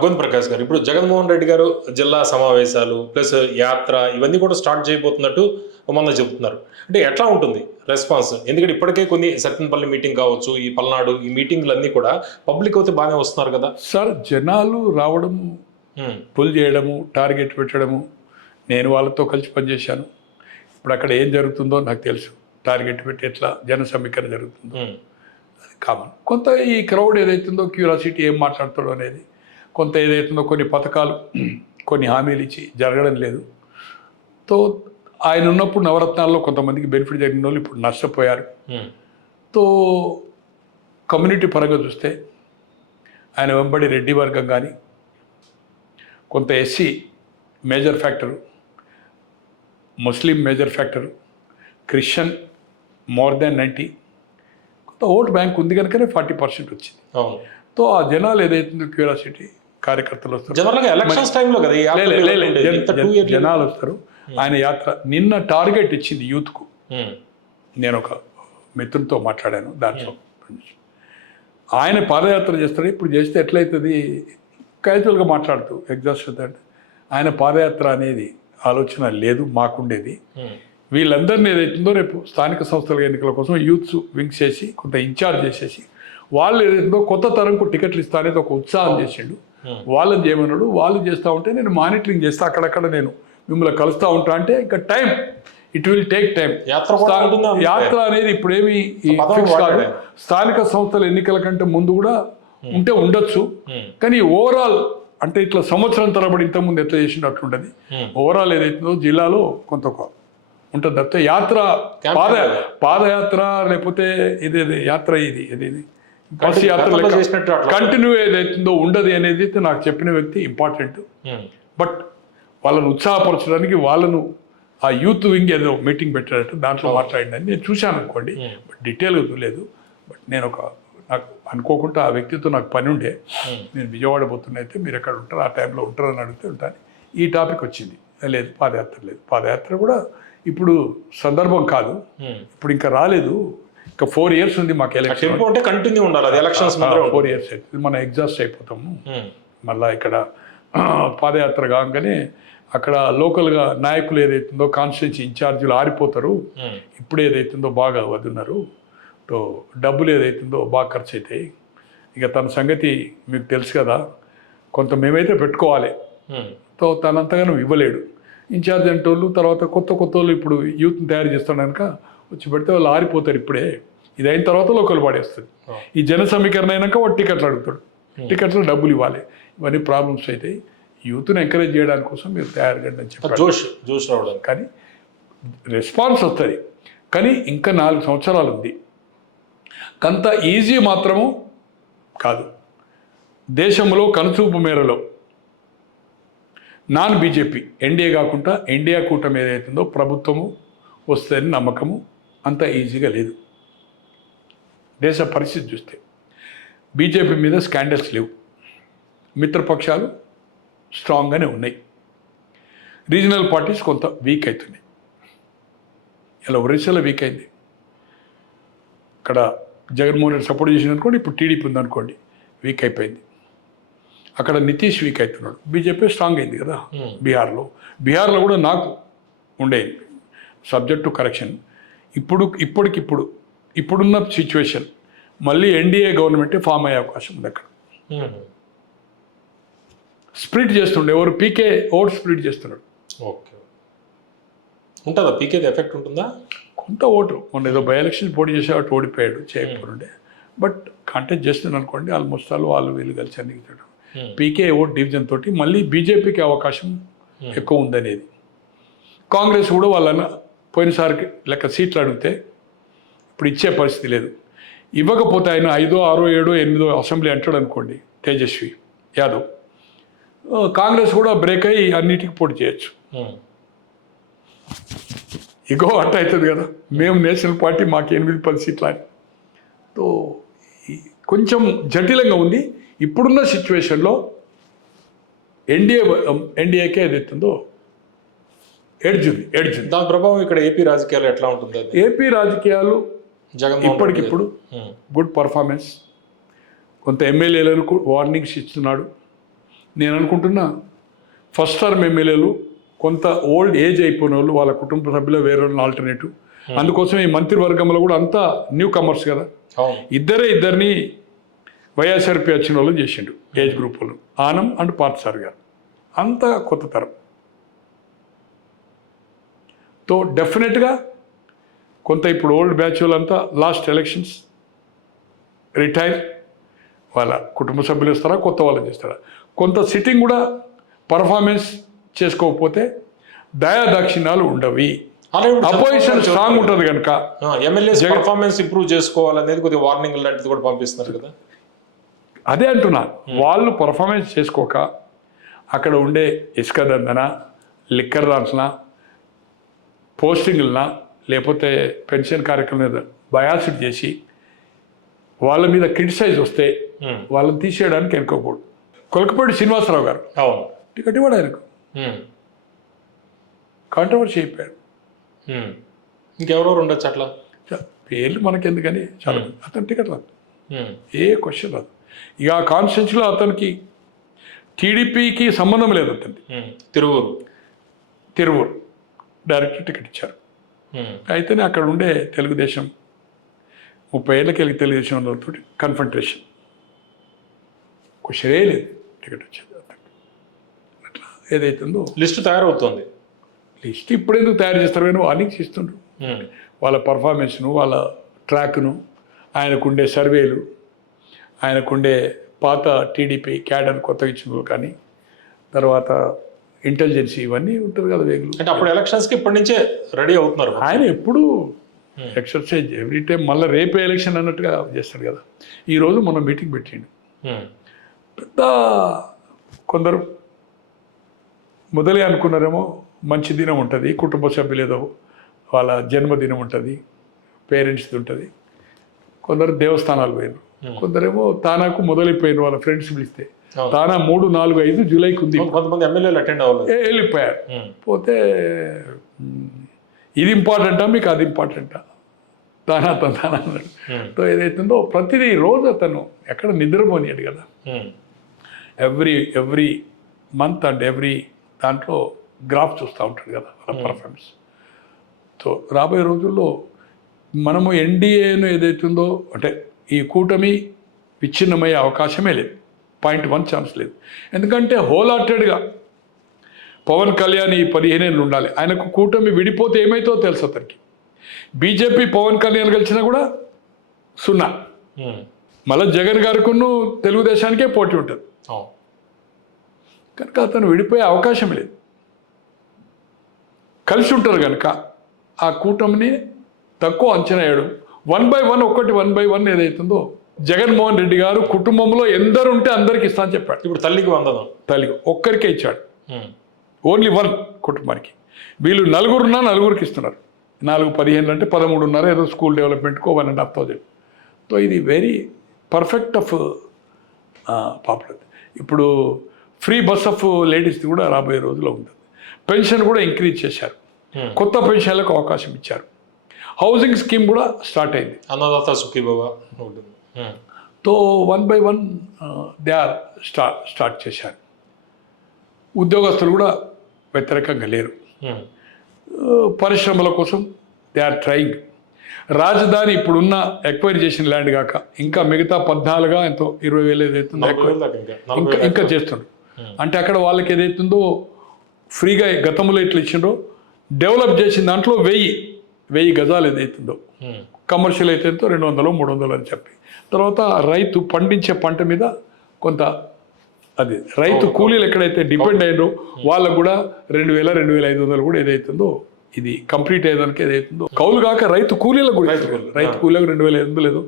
గోవింద్ ప్రకాష్ గారు, ఇప్పుడు జగన్మోహన్ రెడ్డి గారు జిల్లా సమావేశాలు ప్లస్ యాత్ర ఇవన్నీ కూడా స్టార్ట్ చేయబోతున్నట్టు మొన్న చెబుతున్నారు. అంటే ఎట్లా ఉంటుంది రెస్పాన్స్? ఎందుకంటే ఇప్పటికే కొన్ని సత్తెనపల్లి మీటింగ్ కావచ్చు, ఈ పల్నాడు ఈ మీటింగ్లన్నీ కూడా పబ్లిక్ అయితే బాగానే వస్తున్నారు కదా సార్. జనాలు రావడము, పుల్ చేయడము, టార్గెట్ పెట్టడము, నేను వాళ్ళతో కలిసి పనిచేశాను. ఇప్పుడు అక్కడ ఏం జరుగుతుందో నాకు తెలుసు. టార్గెట్ పెట్టి ఎట్లా జన సమీకరణ జరుగుతుందో అది కామన్. కొంత ఈ క్రౌడ్ ఏదైతుందో క్యూరియాసిటీ ఏం మాట్లాడతాడో అనేది, కొంత ఏదైతుందో కొన్ని పథకాలు కొన్ని హామీలు ఇచ్చి జరగడం లేదు. తో ఆయన ఉన్నప్పుడు నవరత్నాల్లో కొంతమందికి బెనిఫిట్ జరిగిన వాళ్ళు ఇప్పుడు నష్టపోయారు. తో కమ్యూనిటీ పరంగా చూస్తే ఆయన వెంబడి రెడ్డి వర్గం కానీ, కొంత SC major factor, Muslim major factor, Christian more than 90, కొంత ఓట్ బ్యాంక్ ఉంది కనుకనే 40% వచ్చింది. తో ఆ జనాలు ఏదైతుందో క్యూరియాసిటీ, కార్యకర్తలు వస్తారు, జనాలు వస్తారు. ఆయన యాత్ర నిన్న టార్గెట్ ఇచ్చింది యూత్కు. నేను ఒక మిత్రునితో మాట్లాడాను, దాంట్లో ఆయన పాదయాత్ర చేస్తాడు. ఇప్పుడు చేస్తే ఎట్లయితుంది క్యాజువల్గా మాట్లాడుతూ ఎగ్జాస్ట్ అంటే ఆయన పాదయాత్ర అనేది ఆలోచన లేదు మాకుండేది. వీళ్ళందరినీ ఏదైతుందో రేపు స్థానిక సంస్థల ఎన్నికల కోసం యూత్స్ వింగ్స్ చేసి కొంత ఇన్ఛార్జ్ చేసేసి వాళ్ళు ఏదైతుందో కొత్త తరంకు టికెట్లు ఇస్తా అనేది ఒక ఉత్సాహం చేసిండు. వాళ్ళని చేయమన్నాడు. వాళ్ళు చేస్తూ ఉంటే నేను మానిటరింగ్ చేస్తా, అక్కడక్కడ నేను మిమ్మల్ని కలుస్తూ ఉంటా. అంటే ఇంకా time, it will take time. యాత్ర అనేది ఇప్పుడేమి ఫిక్స్ కాదు. స్థానిక సంస్థల ఎన్నికల కంటే ముందు కూడా ఉంటే ఉండొచ్చు. కానీ ఓవరాల్ అంటే ఇట్లా సంవత్సరం తరబడి ఇంతకుముందు ఎట్లా చేసిండు అట్లుంటుంది. ఓవరాల్ ఏదైతుందో జిల్లాలో కొంత ఉంటుంది తప్పితే యాత్ర పాదయాత్ర లేకపోతే ఇదేది యాత్ర ఇది బస్ యాత్ర కంటిన్యూ ఏదైతుందో ఉండదు అనేది నాకు చెప్పిన వ్యక్తి ఇంపార్టెంట్. బట్ వాళ్ళను ఉత్సాహపరచడానికి వాళ్ళను ఆ యూత్ వింగ్ ఏదో మీటింగ్ పెట్టారట, దాంట్లో మాట్లాడిందని నేను చూశాను అనుకోండి. బట్ డీటెయిల్గా లేదు. బట్ నేను నాకు అనుకోకుండా ఆ వ్యక్తితో నాకు పని ఉండే, నేను విజయవాడ పోతున్నైతే మీరు ఎక్కడ ఉంటారు, ఆ టైంలో ఉంటారని అడిగితే ఉంటాను. ఈ టాపిక్ వచ్చింది. లేదు పాదయాత్ర లేదు. పాదయాత్ర కూడా ఇప్పుడు సందర్భం కాదు, ఇప్పుడు ఇంకా రాలేదు. ఇంకా 4 years ఉంది మాకు ఎలక్షన్. అంటే కంటిన్యూ ఉండాలి, అది ఎలక్షన్స్ 4 years అవుతుంది. మనం ఎగ్జాస్ట్ అయిపోతాము. మళ్ళీ ఇక్కడ పాదయాత్ర కాగానే అక్కడ లోకల్గా నాయకులు ఏదైతుందో కాన్స్టిట్యున్సీ ఇన్ఛార్జీలు ఆరిపోతారు. ఇప్పుడు ఏదైతుందో బాగా వదున్నారు. తో డబ్బులు ఏదైతుందో బాగా ఖర్చు అవుతాయి. ఇక తన సంగతి మీకు తెలుసు కదా, కొంత మేమైతే పెట్టుకోవాలి. తో తనంతగానో ఇవ్వలేడు. ఇన్ఛార్జ్ అంటే వాళ్ళు తర్వాత కొత్త వాళ్ళు ఇప్పుడు యూత్ని తయారు చేస్తాడు కనుక వచ్చి పెడితే వాళ్ళు ఆరిపోతారు. ఇప్పుడే ఇది అయిన తర్వాత లోకల్ పాడేస్తుంది. ఈ జన సమీకరణ అయినాక వాడు టికెట్లు అడుగుతాడు, టికెట్లు డబ్బులు ఇవ్వాలి. ఇవన్నీ ప్రాబ్లమ్స్ అవుతాయి. యూత్ని ఎంకరేజ్ చేయడానికి కోసం మీరు తయారు కండి అని చెప్పారు. జోష్ రావడం కానీ రెస్పాన్స్ వస్తుంది. కానీ ఇంకా 4 సంవత్సరాలు ఉంది. కంత ఈజీ మాత్రము కాదు. దేశంలో కనుచూపు మేరలో నాన్ బీజేపీ ఎన్డీఏ కాకుండా ఎన్డీఏ కూటమి ఏదైతుందో ప్రభుత్వము వస్తుందని నమ్మకము అంత ఈజీగా లేదు. దేశ పరిస్థితి చూస్తే బీజేపీ మీద స్కాండల్స్ లేవు. మిత్రపక్షాలు స్ట్రాంగ్గానే ఉన్నాయి. రీజనల్ పార్టీస్ కొంత వీక్ అవుతున్నాయి. ఇలా ఒరిస్సాలో వీక్ అయింది. ఇక్కడ జగన్మోహన్ రెడ్డి సపోర్ట్ చేసింది అనుకోండి, ఇప్పుడు టీడీపీ ఉందనుకోండి, వీక్ అయిపోయింది. అక్కడ నితీష్ వీక్ అవుతున్నాడు. బీజేపీ స్ట్రాంగ్ అయింది కదా బీహార్లో కూడా నాకు ఉండేది సబ్జెక్ట్ టు కరెక్షన్. ఇప్పుడున్న సిచ్యువేషన్ మళ్ళీ ఎన్డీఏ గవర్నమెంటే ఫామ్ అయ్యే అవకాశం ఉంది. అక్కడ స్ప్లిట్ చేస్తుండే, ఎవరు పీకే ఓట్ స్ప్లిట్ చేస్తున్నాడు. ఓకే, ఉంటుందా పీకే ఎఫెక్ట్ ఉంటుందా? కొంత ఓటు మొన్న ఏదో బై ఎలక్షన్ పోటీ చేసేవాడు, ఓడిపోయాడు, చేయకపోతుండే. బట్ కంటెస్ట్ చేస్తుంది అనుకోండి, ఆల్మోస్ట్ వాళ్ళు వీళ్ళు కలిసి అన్నించాడు. పీకే ఓట్ డివిజన్ తోటి మళ్ళీ బీజేపీకి అవకాశం ఎక్కువ ఉందనేది. కాంగ్రెస్ కూడా వాళ్ళన్న పోయినసారికి లెక్క సీట్లు అడిగితే ఇప్పుడు ఇచ్చే పరిస్థితి లేదు. ఇవ్వకపోతే ఆయన 5, 6, 7, 8 అసెంబ్లీ అంటాడు అనుకోండి తేజస్వి యాదవ్, కాంగ్రెస్ కూడా బ్రేక్ అయ్యి అన్నిటికీ పోటీ చేయొచ్చు. ఇగో అట్ట అవుతుంది కదా, మేము నేషనల్ పార్టీ మాకు 8-10 సీట్లు అని. తో కొంచెం జటిలంగా ఉంది. ఇప్పుడున్న సిచ్యువేషన్లో ఎన్డీఏకే ఏదైతుందో ఎడ్జ్ ఉంది. దాని ప్రభావం ఇక్కడ ఏపీ రాజకీయాలు ఎట్లా ఉంటుంది? ఏపీ రాజకీయాలు ఇప్పటికిప్పుడు గుడ్ పర్ఫార్మెన్స్. కొంత ఎమ్మెల్యేలకు వార్నింగ్స్ ఇస్తున్నాడు. నేను అనుకుంటున్నా ఫస్ట్ టర్మ్ ఎమ్మెల్యేలు కొంత ఓల్డ్ ఏజ్ అయిపోయిన వాళ్ళు వాళ్ళ కుటుంబ సభ్యులు వేరే వాళ్ళని ఆల్టర్నేటివ్, అందుకోసం ఈ మంత్రివర్గంలో కూడా అంతా న్యూ కమర్స్ కదా, అవును. ఇద్దరిని వైఎస్ఆర్పీ వచ్చిన వాళ్ళు చేసిండు ఏజ్ గ్రూప్ వాళ్ళు, ఆనం అండ్ పార్థసారథి గారు, అంతా కొత్త తరం. తో డెఫినెట్గా కొంత ఇప్పుడు ఓల్డ్ బ్యాచ్ వాళ్ళంతా లాస్ట్ ఎలక్షన్స్ రిటైర్, వాళ్ళ కుటుంబ సభ్యులు ఇస్తారా కొత్త వాళ్ళని చేస్తారా, కొంత సిట్టింగ్ కూడా పర్ఫార్మెన్స్ చేసుకోకపోతే దయాదాక్షిణ్యాలు ఉండవి, అపోజిషన్ స్ట్రాంగ్ ఉంటుంది కనుక ఎమ్మెల్యేస్ పర్ఫార్మెన్స్ ఇంప్రూవ్ చేసుకోవాలనేది కొద్దిగా వార్నింగ్ లాంటిది కూడా పంపిస్తున్నారు కదా. అదే అంటున్నా, వాళ్ళు పర్ఫార్మెన్స్ చేసుకోక అక్కడ ఉండే ఇసుక దందన, లిక్కర్ దాంట్ల, పోస్టింగ్లన, లేకపోతే పెన్షన్ కార్యక్రమం మీద బయాసిడ్ చేసి వాళ్ళ మీద క్రిటిసైజ్ వస్తే వాళ్ళని తీసేయడానికి వెనుకోకూడదు. కొలకపూడి శ్రీనివాసరావు గారు టికెట్ ఇవ్వడు ఆయనకు, కాంట్రవర్సీ అయిపోయాడు. ఇంకెవరెవరు ఉండొచ్చు అట్లా, పేర్లు మనకెందుకని చాలా అతను టికెట్ రాదు, ఏ క్వశ్చన్ రాదు. ఇక ఆ కాన్స్టిట్యూన్సీలో అతనికి టీడీపీకి సంబంధం లేదు, అతనికి తిరువూరు డైరెక్ట్ టికెట్ ఇచ్చారు. అయితేనే అక్కడ ఉండే తెలుగుదేశం 30 ఏళ్ళకి వెళ్ళి తెలుగుదేశం వాళ్ళతో కన్ఫంట్రేషన్, క్వశ్చనే లేదు, టికెట్ వచ్చేది అతనికి. అట్లా ఏదైతుందో లిస్టు తయారవుతుంది. లిస్ట్ ఇప్పుడు ఎందుకు తయారు చేస్తారు కానీ వార్నింగ్స్ ఇస్తుండ్రు, వాళ్ళ పర్ఫార్మెన్స్ను, వాళ్ళ ట్రాక్ను, ఆయనకుండే సర్వేలు, ఆయనకుండే పాత టీడీపీ క్యాడర్ కొత్తగా ఇచ్చిన కానీ తర్వాత ఇంటెలిజెన్సీ ఇవన్నీ ఉంటుంది కదా వేగులు. అంటే అప్పుడు ఎలక్షన్స్కి ఇప్పటి నుంచే రెడీ అవుతున్నారు ఆయన. ఎప్పుడు ఎక్సర్సైజ్ ఎవ్రీ టైం, మళ్ళీ రేపే ఎలక్షన్ అన్నట్టుగా చేస్తాడు కదా. ఈరోజు మనం మీటింగ్ పెట్టిండు, పెద్ద కొందరు మొదలే అనుకున్నారేమో మంచి దినం ఉంటుంది, కుటుంబ సభ్యులు ఏదో వాళ్ళ జన్మదినం ఉంటుంది, పేరెంట్స్ది ఉంటుంది. కొందరు దేవస్థానాలు పోయినారు, కొందరేమో తానాకు మొదలైపోయినారు, వాళ్ళ ఫ్రెండ్స్ పిలిస్తే తానా 3, 4, 5 జూలైకి ఉంది, కొంతమంది ఎమ్మెల్యేలు అటెండ్ అవ్వాలి, వెళ్ళిపోయారు. పోతే ఇది ఇంపార్టెంటా మీకు అది ఇంపార్టెంటా, తానా అన్నాడు. సో ఏదైతుందో ప్రతిదీ రోజు అతను ఎక్కడ నిద్రపోనియాడు కదా. ఎవ్రీ మంత్ అండ్ ఎవ్రీ దాంట్లో గ్రాఫ్ చూస్తూ ఉంటాడు కదా వాళ్ళ పర్ఫార్మెన్స్. సో రాబోయే రోజుల్లో మనము ఎన్డీఏను ఏదైతుందో అంటే ఈ కూటమి విచ్ఛిన్నమయ్యే అవకాశమే లేదు, 0.1 ఛాన్స్ లేదు. ఎందుకంటే హోల్ హార్టెడ్గా పవన్ కళ్యాణ్ ఈ 15 ఏళ్ళు ఉండాలి. ఆయనకు కూటమి విడిపోతే ఏమైతో తెలుసు అతనికి. బీజేపీ పవన్ కళ్యాణ్ కలిసినా కూడా 0. మళ్ళీ జగన్ గారికును తెలుగుదేశానికే పోటీ ఉంటుంది కనుక అతను విడిపోయే అవకాశం లేదు. కలిసి ఉంటారు కనుక ఆ కూటమిని తక్కువ అంచనా వేయడం 1/1 ఏదైతుందో జగన్మోహన్ రెడ్డి గారు కుటుంబంలో ఎందరు ఉంటే అందరికి ఇస్తా అని చెప్పాడు. ఇప్పుడు తల్లికి 100, తల్లికి ఒక్కరికే ఇచ్చాడు, ఓన్లీ 1 కుటుంబానికి. వీళ్ళు 4 ఇస్తున్నారు, 4-15 అంటే 13.5 ఏదో స్కూల్ డెవలప్మెంట్కో 1,500. సో ఇది వెరీ పర్ఫెక్ట్ ఆఫ్ పాపులర్. ఇప్పుడు ఫ్రీ బస్ ఆఫ్ లేడీస్ది కూడా రాబోయే రోజుల్లో ఉంటుంది. పెన్షన్ కూడా ఇంక్రీజ్ చేశారు, కొత్త పెన్షన్లకు అవకాశం ఇచ్చారు. హౌసింగ్ స్కీమ్ కూడా స్టార్ట్ అయింది, అన్నదాత సుఖీభవ. తో 1/1 దే ఆర్ స్టార్ట్ చేశారు. ఉద్యోగస్తులు కూడా వ్యతిరేకంగా లేరు, పరిశ్రమల కోసం దే ఆర్ ట్రయింగ్. రాజధాని ఇప్పుడున్న ఎక్వైర్ చేసిన ల్యాండ్ కాక ఇంకా మిగతా 14 ఎంతో 20,000 ఏదైతుందో ఇంకా చేస్తుండ్రు. అంటే అక్కడ వాళ్ళకి ఏదైతుందో ఫ్రీగా గతంలో ఇట్లా ఇచ్చిండ్రో డెవలప్ చేసిన దాంట్లో 1000 గజాలు ఏదైతుందో, కమర్షియల్ అయితే 200-300 అని చెప్పి, తర్వాత రైతు పండించే పంట మీద కొంత అది రైతు కూలీలు ఎక్కడైతే డిపెండ్ అయ్యారో వాళ్ళకు కూడా 2,000-2,500 కూడా ఏదైతుందో ఇది కంప్లీట్ అయ్యేదానికి ఏదైతుందో కౌలు కాక రైతు కూలీలకు కూడా రైతు కూలీలకు 2,500 లేదు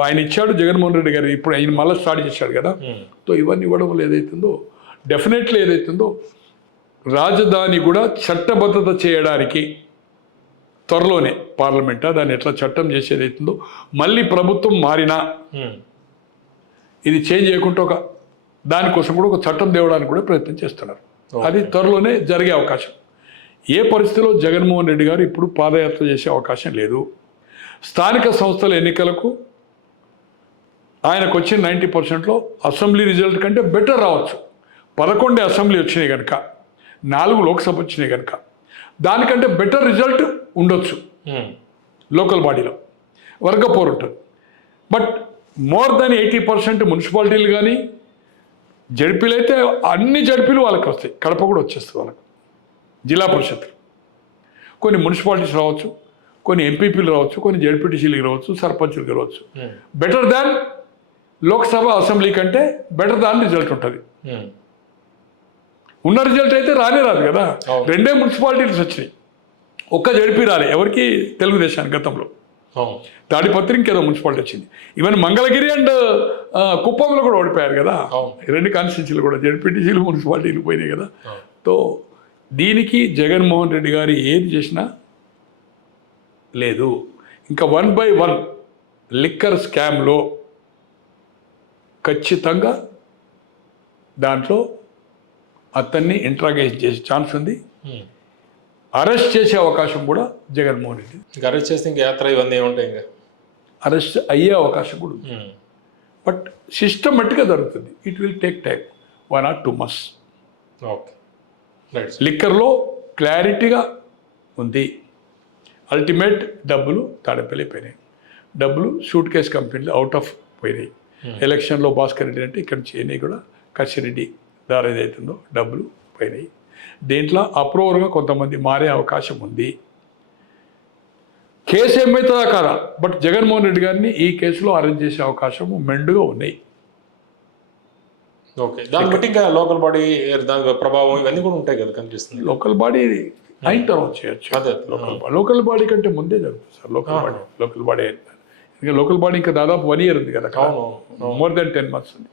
ఆయన ఇచ్చాడు జగన్మోహన్ రెడ్డి గారు. ఇప్పుడు ఆయన మళ్ళీ స్టార్ట్ చేశాడు కదా. సో ఇవన్నీ ఇవ్వడం వల్ల ఏదైతుందో డెఫినెట్లీ ఏదైతుందో రాజధాని కూడా చట్టబద్ధత చేయడానికి త్వరలోనే పార్లమెంటా దాన్ని ఎట్లా చట్టం చేసేది అవుతుందో, మళ్ళీ ప్రభుత్వం మారినా ఇది చేంజ్ చేయకుండా ఒక దానికోసం కూడా ఒక చట్టం తేవడానికి కూడా ప్రయత్నం చేస్తున్నారు. అది త్వరలోనే జరిగే అవకాశం. ఏ పరిస్థితిలో జగన్మోహన్ రెడ్డి గారు ఇప్పుడు పాదయాత్ర చేసే అవకాశం లేదు. స్థానిక సంస్థల ఎన్నికలకు ఆయనకు వచ్చిన 90%లో అసెంబ్లీ రిజల్ట్ కంటే బెటర్ రావచ్చు. 11 అసెంబ్లీ వచ్చినాయి కనుక 4 లోక్సభ వచ్చినాయి కనుక దానికంటే బెటర్ రిజల్ట్ ఉండొచ్చు లోకల్ బాడీలో వర్గపోరు ఉంటుంది. బట్ మోర్ దాన్ 80% మున్సిపాలిటీలు కానీ జడ్పీలు అయితే అన్ని జడ్పీలు వాళ్ళకి వస్తాయి. కడప కూడా వచ్చేస్తుంది వాళ్ళకి. జిల్లా పరిషత్లు కొన్ని మున్సిపాలిటీస్ రావచ్చు, కొన్ని ఎంపీపీలు రావచ్చు, కొన్ని జడ్పీటీసీలు రావచ్చు, సర్పంచులు రావచ్చు. బెటర్ దాన్ లోక్సభ అసెంబ్లీ కంటే బెటర్ దాన్ రిజల్ట్ ఉంటుంది. ఉన్న రిజల్ట్ అయితే రాదు కదా. 2 మున్సిపాలిటీస్ వచ్చినాయి, ఒక్క జడ్పీ రాలే ఎవరికి, తెలుగుదేశానికి గతంలో. తాడిపత్రి ఇంకేదో మున్సిపాలిటీ వచ్చింది. ఈవెన్ మంగళగిరి అండ్ కుప్పంలో కూడా ఓడిపోయారు కదా. 2 కాన్స్టిట్యూన్సీలు కూడా జడ్పీటీసీలు మున్సిపాలిటీలు పోయినాయి కదా. సో దీనికి జగన్మోహన్ రెడ్డి గారు ఏది చేసినా లేదు. ఇంకా 1 by 1 లిక్కర్ స్కామ్లో ఖచ్చితంగా దాంట్లో అతన్ని ఇంట్రాగేట్ చేసే ఛాన్స్ ఉంది. అరెస్ట్ చేసే అవకాశం కూడా జగన్మోహన్ రెడ్డి. ఇంకా అరెస్ట్ చేస్తే ఇంకా యాత్ర ఇవన్నీ ఏముంటాయి, ఇంకా అరెస్ట్ అయ్యే అవకాశం కూడా ఉంది. బట్ సిస్టమేటిక్గా జరుగుతుంది. It will take time, 1 or 2 months. Okay, right. లిక్కర్లో క్లారిటీగా ఉంది. అల్టిమేట్ డబ్బులు తాడేపల్లి పోయినాయి, డబ్బులు సూట్ కేస్ కంపెనీలు అవుట్ ఆఫ్ పోయినాయి. ఎలక్షన్లో భాస్కర్ రెడ్డి అంటే ఇక్కడ చేయని కూడా కసిరెడ్డి దారి ఏదైతుందో డబ్బులు పోయినాయి. దీంట్లో అప్రూవర్గా కొంతమంది మారే అవకాశం ఉంది. కేసు ఏమవుతుందా కాదా, బట్ జగన్మోహన్ రెడ్డి గారిని ఈ కేసులో అరెస్ట్ చేసే అవకాశం మెండుగా ఉన్నాయి. ఓకే, దాన్ని బట్టి ఇంకా లోకల్ బాడీ దాని ప్రభావం ఇవన్నీ కూడా ఉంటాయి కదా కనిపిస్తుంది. లోకల్ బాడీ అయిన తర్వాత చేయొచ్చు. అదే లోకల్ బాడీ కంటే ముందే జరుగుతుంది సార్ లోకల్ బాడీ ఇంకా లోకల్ బాడీ ఇంకా దాదాపు 1 year ఉంది కదా, మోర్ దెన్ 10 months ఉంది.